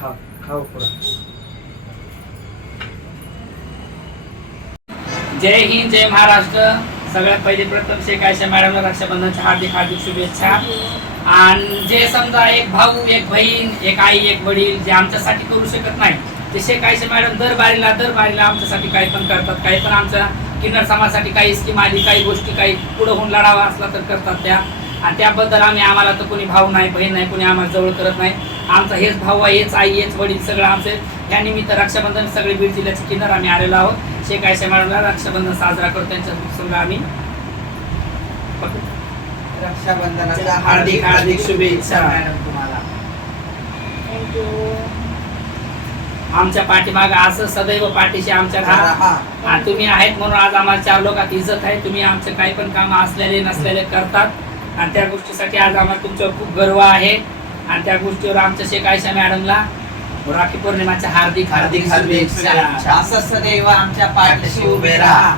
हा हा जय हिंद जय महाराष्ट्र. सगळ्यात पहिले प्रथम शेख आयशा मॅडमला रक्षाबंधनच्या हार्दिक हार्दिक शुभेच्छा. आणि जे समजा एक भाऊ एक बहीण एक आई एक वडील जे आमच्यासाठी करू शकत नाही ते शेख आयशा मॅडम दर बारीला दर बारीला आमच्यासाठी काही पण करतात. काही पण आमच्या किन्नर समाजासाठी काही स्कीम आली काही गोष्टी काही पुढं होऊन लढावा असला तर करतात त्या. आणि त्याबद्दल आम्ही आम्हाला तर कोणी भाऊ नाही बहीण नाही कोणी आम्हाला जवळ करत नाही. आमचा हेच भाऊ आहे हेच आई हेच वडील सगळं आमचे. या निमित्त रक्षाबंधन सगळे बीड जिल्ह्याचे किन्नर आम्ही आलेलो आहोत. शेख आयशा मॅडमला रक्षाबंधन साजरा करतो त्यांच्या संग आम्ही. रक्षाबंधनाच्या हार्दिक हार्दिक शुभेच्छा. मॅडम तुम्हाला. थँक्यू आमच्या पाठीमाग असं सदैव पाठीशी आमच्या राहा. आणि तुम्ही आहेत म्हणून आज आम्हाला चार लोकात इज्जत आहे. तुम्ही आमचे काही पण काम असलेले नसलेले करतात. आणि त्या गोष्टीसाठी आज आम्हाला तुमच्यावर खूप गर्व आहे. आणि त्या गोष्टीवर आमच्या शेख आयशा मॅडमला? राखी पौर्णिमाच्या हार्दिक हार्दिक हार्दिक असं सदैव आमच्या पाठीशी उभे राहा.